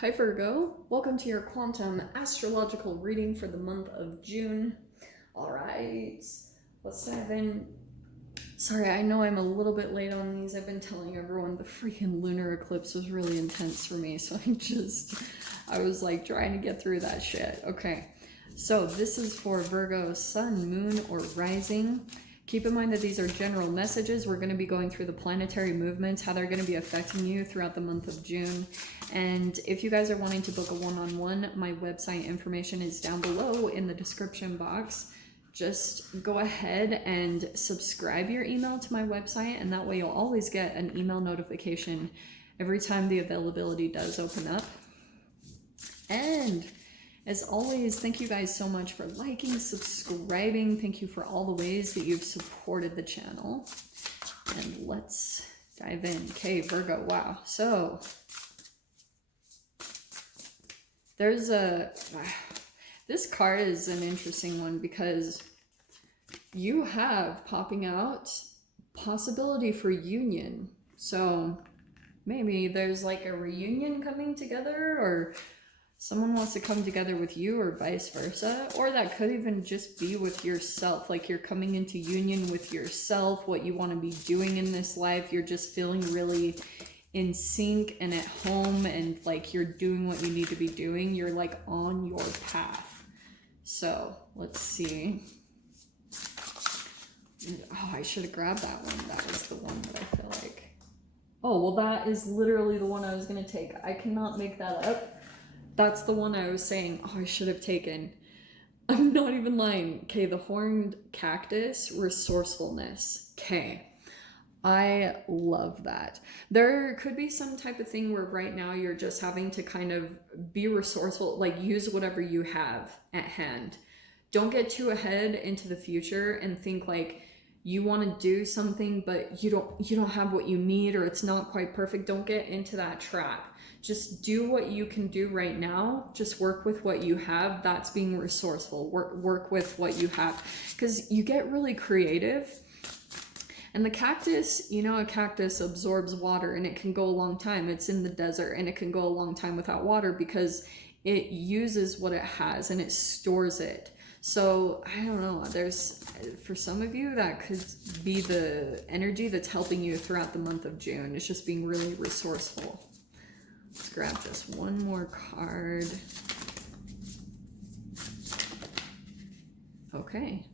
Hi Virgo, welcome to your quantum astrological reading for the month of June. All right, let's dive in. Sorry, I know I'm a little bit late on these. I've been telling everyone the freaking lunar eclipse was really intense for me, so I was like trying to get through that shit. Okay, so this is for Virgo, sun, moon, or rising. Keep in mind that these are general messages. We're going to be going through the planetary movements, how they're going to be affecting you throughout the month of June. And if you guys are wanting to book a one-on-one, my website information is down below in the description box. Just go ahead and subscribe your email to my website, and that way you'll always get an email notification every time the availability does open up. And as always, thank you guys so much for liking, subscribing. Thank you for all the ways that you've supported the channel. And let's dive in. Okay, Virgo, wow. So this card is an interesting one because you have popping out possibility for union. So maybe there's like a reunion coming together, or someone wants to come together with you, or vice versa. Or that could even just be with yourself, like you're coming into union with yourself, what you want to be doing in this life. You're just feeling really in sync and at home, and like you're doing what you need to be doing. You're like on your path. So let's see. Oh, I should have grabbed that one. That was the one that I feel like. Oh, well, that is literally the one I was going to take. I cannot make that up. That's the one I was saying, oh, I should have taken. I'm not even lying. Okay, the horned cactus, resourcefulness. Okay, I love that. There could be some type of thing where right now you're just having to kind of be resourceful, like use whatever you have at hand. Don't get too ahead into the future and think like you want to do something, but you don't have what you need, or it's not quite perfect. Don't get into that trap. Just do what you can do right now. Just work with what you have. That's being resourceful. Work with what you have, because you get really creative. And the cactus, you know, a cactus absorbs water and it can go a long time. It's in the desert and it can go a long time without water because it uses what it has and it stores it. So I don't know, there's, for some of you, that could be the energy that's helping you throughout the month of June. It's just being really resourceful. Let's grab just one more card. Okay.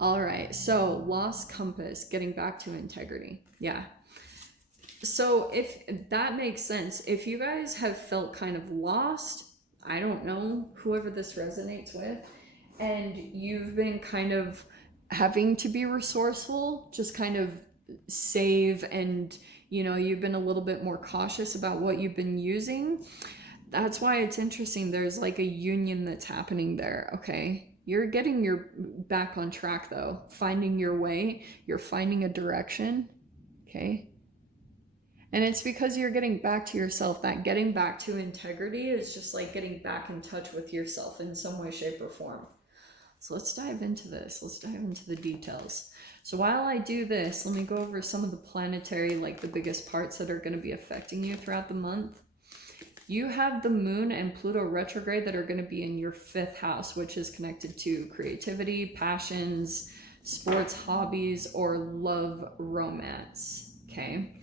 All right, so lost compass, getting back to integrity. Yeah. So if that makes sense, if you guys have felt kind of lost, I don't know, whoever this resonates with, and you've been kind of having to be resourceful, just kind of save, and you know, you've been a little bit more cautious about what you've been using. That's why it's interesting. There's like a union that's happening there. Okay, you're getting your back on track though, finding your way. You're finding a direction. Okay. And it's because you're getting back to yourself. That getting back to integrity is just like getting back in touch with yourself in some way, shape, or form. So let's dive into this. Let's dive into the details. So while I do this, let me go over some of the planetary, like the biggest parts that are going to be affecting you throughout the month. You have the moon and Pluto retrograde that are going to be in your 5th house, which is connected to creativity, passions, sports, hobbies, or love, romance. Okay.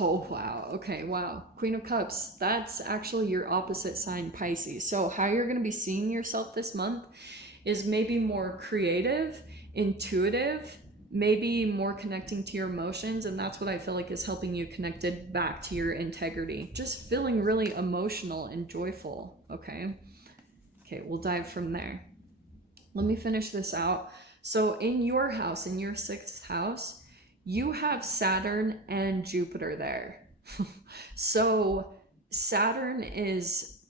Oh, wow. Okay, wow. Queen of Cups, that's actually your opposite sign, Pisces. So how you're going to be seeing yourself this month is maybe more creative, intuitive, maybe more connecting to your emotions. And that's what I feel like is helping you connected back to your integrity. Just feeling really emotional and joyful. Okay. Okay, we'll dive from there. Let me finish this out. So in your house, in your 6th house, you have Saturn and Jupiter there. So Saturn is,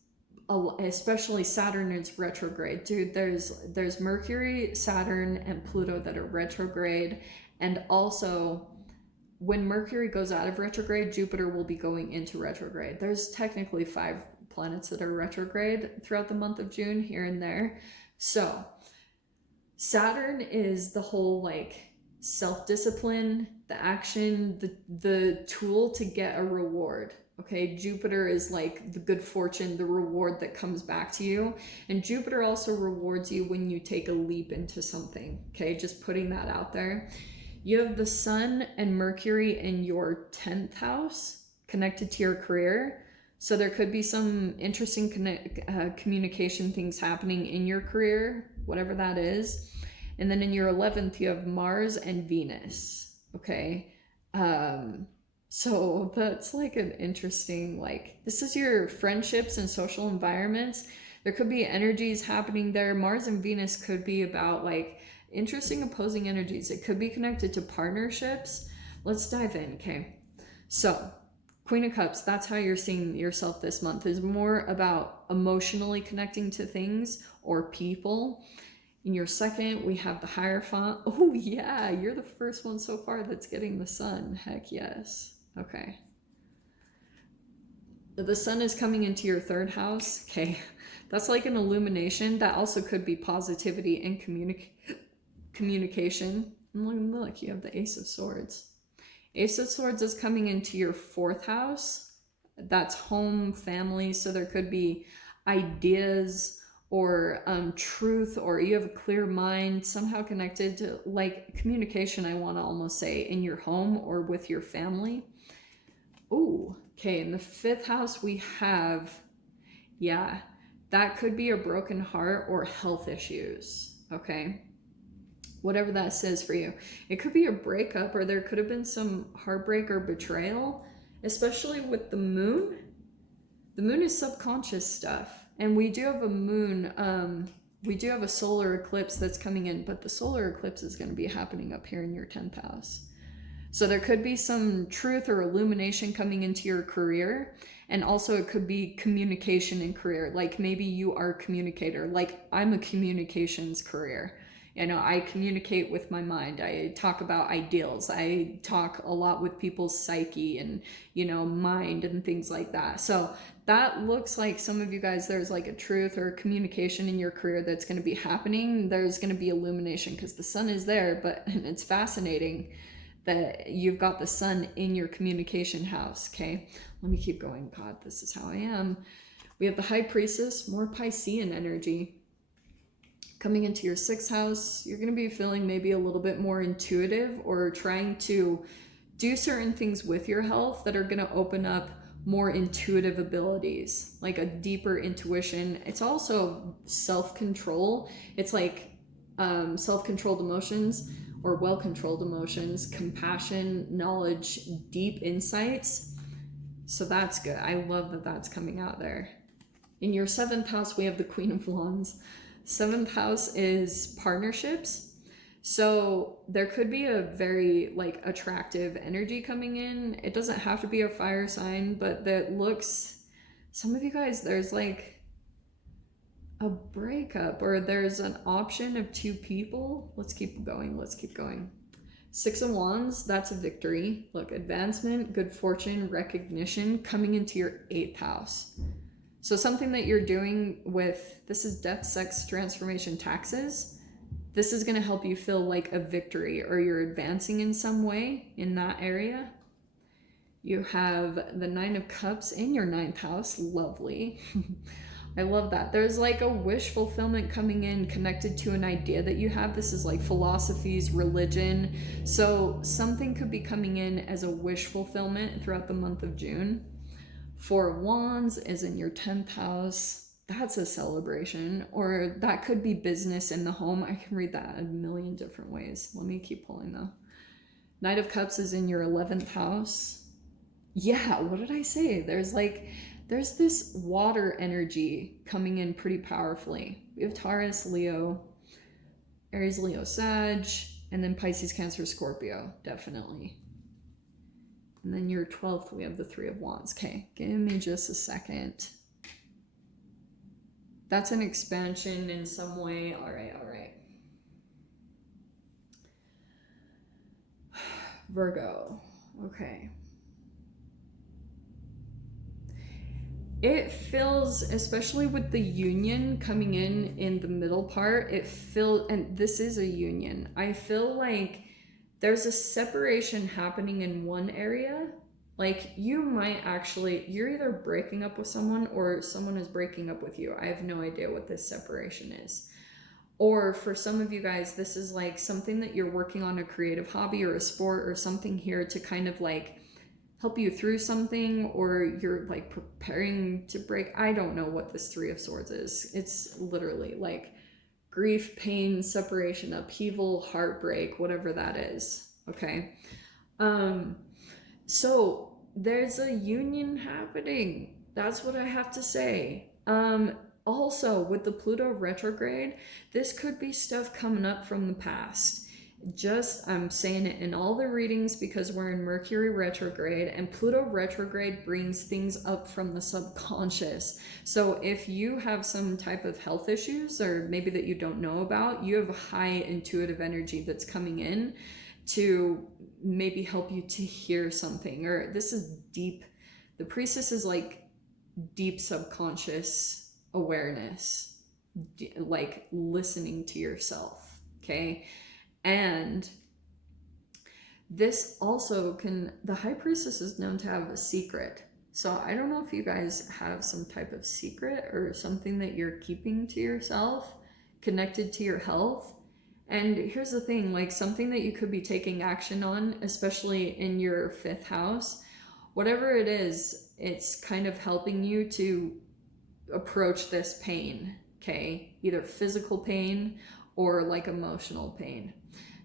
especially Saturn is retrograde. Dude, there's Mercury, Saturn, and Pluto that are retrograde. And also, when Mercury goes out of retrograde, Jupiter will be going into retrograde. There's technically 5 planets that are retrograde throughout the month of June, here and there. So Saturn is the whole like self-discipline, the action, the tool to get a reward. Okay, Jupiter is like the good fortune, the reward that comes back to you. And Jupiter also rewards you when you take a leap into something. Okay, just putting that out there. You have the Sun and Mercury in your 10th house connected to your career. So there could be some interesting communication things happening in your career, whatever that is. And then in your 11th, you have Mars and Venus. Okay. So that's like an interesting, like, this is your friendships and social environments. There could be energies happening there. Mars and Venus could be about like interesting opposing energies. It could be connected to partnerships. Let's dive in. Okay. So Queen of Cups, that's how you're seeing yourself this month, is more about emotionally connecting to things or people. In your second, we have the Hierophant. Oh yeah, you're the first one so far that's getting the Sun. Heck yes. Okay. The Sun is coming into your third house. Okay. That's like an illumination. That also could be positivity and communication. And look, you have the Ace of Swords. Ace of Swords is coming into your fourth house. That's home, family. So there could be ideas or truth, or you have a clear mind somehow connected to like communication, I want to almost say, in your home or with your family. Ooh, okay. In the fifth house, we have, yeah, that could be a broken heart or health issues. Okay. Whatever that says for you. It could be a breakup, or there could have been some heartbreak or betrayal, especially with the moon. The moon is subconscious stuff. And we do have a moon, we do have a solar eclipse that's coming in, but the solar eclipse is going to be happening up here in your 10th house. So there could be some truth or illumination coming into your career. And also it could be communication in career. Like maybe you are a communicator. Like I'm a communications career. You know, I communicate with my mind. I talk about ideals. I talk a lot with people's psyche and, you know, mind and things like that. So that looks like some of you guys, there's like a truth or communication in your career that's going to be happening. There's going to be illumination because the Sun is there, but it's fascinating that you've got the Sun in your communication house. Okay, let me keep going. God, this is how I am. We have the High Priestess, more Piscean energy. Coming into your 6th house, you're going to be feeling maybe a little bit more intuitive or trying to do certain things with your health that are going to open up more intuitive abilities, like a deeper intuition. It's also self-control. It's like self-controlled emotions or well-controlled emotions, compassion, knowledge, deep insights. So that's good. I love that that's coming out there. In your 7th house, we have the Queen of Wands. 7th house is partnerships. So there could be a very like attractive energy coming in. It doesn't have to be a fire sign, but that looks, some of you guys, there's like a breakup or there's an option of 2 people. Let's keep going. Let's keep going. 6 of Wands, that's a victory. Look, advancement, good fortune, recognition coming into your 8th house. So something that you're doing with, this is death, sex, transformation, taxes. This is going to help you feel like a victory or you're advancing in some way in that area. You have the 9 of Cups in your 9th house. Lovely. I love that. There's like a wish fulfillment coming in connected to an idea that you have. This is like philosophies, religion. So something could be coming in as a wish fulfillment throughout the month of June. 4 of Wands is in your 10th house. That's a celebration, or that could be business in the home. I can read that a million different ways. Let me keep pulling though. Knight of Cups is in your 11th house. Yeah, what did I say? There's this water energy coming in pretty powerfully. We have Taurus, Leo, Aries, Leo, Sag, and then Pisces, Cancer, Scorpio, definitely. And then your 12th, we have the 3 of Wands. Okay, give me just a second. That's an expansion in some way. All right. Virgo. Okay. It feels, especially with the union coming in the middle part, it feels, and this is a union. I feel like there's a separation happening in one area. Like you might actually, you're either breaking up with someone or someone is breaking up with you. I have no idea what this separation is. Or for some of you guys, this is like something that you're working on, a creative hobby or a sport or something here to kind of like help you through something, or you're like preparing to break. I don't know what this Three of Swords is. It's literally like grief, pain, separation, upheaval, heartbreak, whatever that is. Okay. So there's a union happening. That's what I have to say. Also, with the Pluto retrograde, this could be stuff coming up from the past. I'm saying it in all the readings because we're in Mercury retrograde, and Pluto retrograde brings things up from the subconscious. So if you have some type of health issues, or maybe that you don't know about, you have a high intuitive energy that's coming in to maybe help you to hear something. Or this is deep. The priestess is like deep subconscious awareness, like listening to yourself. Okay. And this also the high priestess is known to have a secret. So I don't know if you guys have some type of secret or something that you're keeping to yourself connected to your health. And here's the thing, like something that you could be taking action on, especially in your 5th house, whatever it is, it's kind of helping you to approach this pain, okay? Either physical pain or like emotional pain.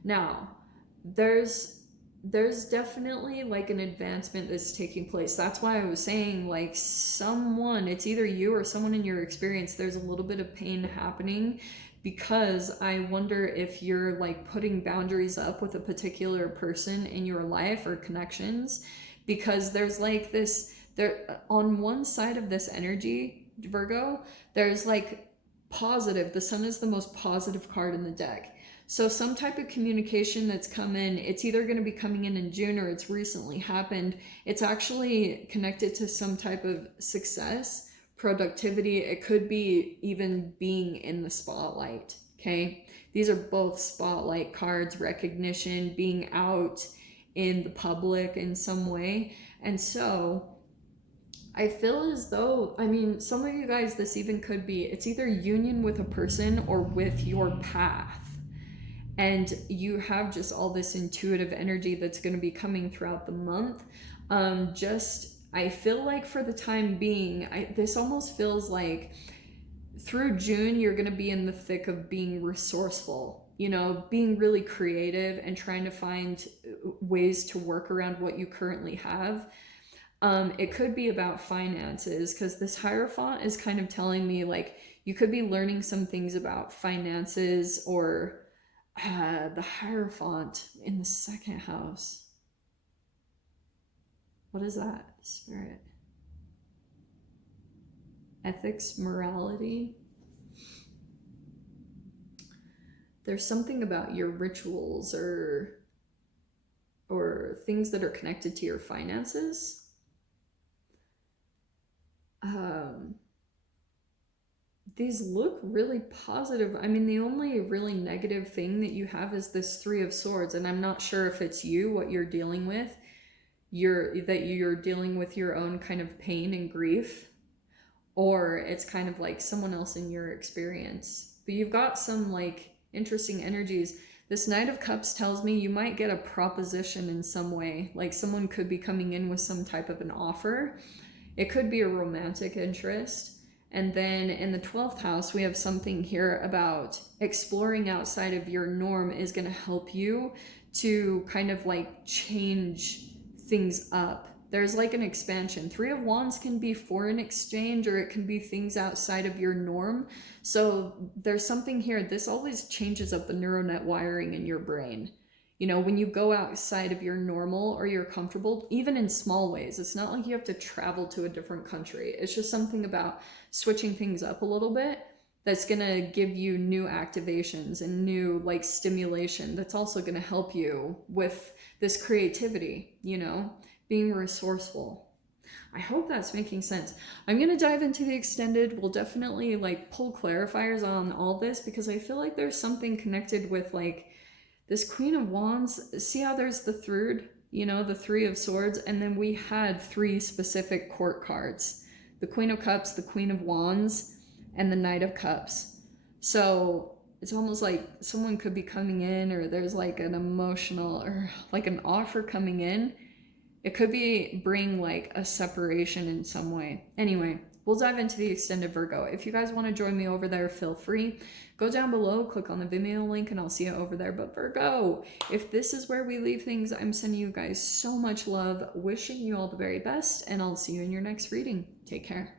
Now, there's definitely like an advancement that's taking place. That's why I was saying like it's either you or someone in your experience, there's a little bit of pain happening, because I wonder if you're like putting boundaries up with a particular person in your life or connections, because there's like this, there on one side of this energy, Virgo, there's like positive. The sun is the most positive card in the deck. So some type of communication that's come in, it's either going to be coming in June, or it's recently happened. It's actually connected to some type of success, productivity. It could be even being in the spotlight. Okay. These are both spotlight cards, recognition, being out in the public in some way. And so I feel as though, I mean, some of you guys, this even could be, it's either union with a person or with your path. And you have just all this intuitive energy that's going to be coming throughout the month. I feel like for the time being, this almost feels like through June, you're going to be in the thick of being resourceful, being really creative and trying to find ways to work around what you currently have. It could be about finances, because this Hierophant is kind of telling me like you could be learning some things about finances, or the Hierophant in the 2nd house. What is that? Spirit. Ethics, morality. There's something about your rituals or things that are connected to your finances. These look really positive. I mean, the only really negative thing that you have is this Three of Swords, and I'm not sure if it's what you're dealing with. You're dealing with your own kind of pain and grief, or it's kind of like someone else in your experience. But you've got some like interesting energies. This Knight of Cups tells me you might get a proposition in some way. Like someone could be coming in with some type of an offer. It could be a romantic interest. And then in the 12th house, we have something here about exploring outside of your norm is going to help you to kind of like change things up. There's like an expansion. 3 of Wands can be foreign exchange, or it can be things outside of your norm. So there's something here. This always changes up the neural net wiring in your brain. When you go outside of your normal or you're comfortable, even in small ways, it's not like you have to travel to a different country. It's just something about switching things up a little bit that's going to give you new activations and new like stimulation. That's also going to help you with this creativity, being resourceful. I hope that's making sense. I'm going to dive into the extended. We'll definitely like pull clarifiers on all this, because I feel like there's something connected with like This Queen of Wands, see how there's the third, you know, the Three of Swords, and then we had 3 specific court cards. The Queen of Cups, the Queen of Wands, and the Knight of Cups. So it's almost like someone could be coming in, or there's like an emotional or like an offer coming in. It could be bring like a separation in some way. Anyway, we'll dive into the extended Virgo. If you guys want to join me over there, feel free. Go down below, click on the Vimeo link, and I'll see you over there. But Virgo, if this is where we leave things, I'm sending you guys so much love, wishing you all the very best, and I'll see you in your next reading. Take care.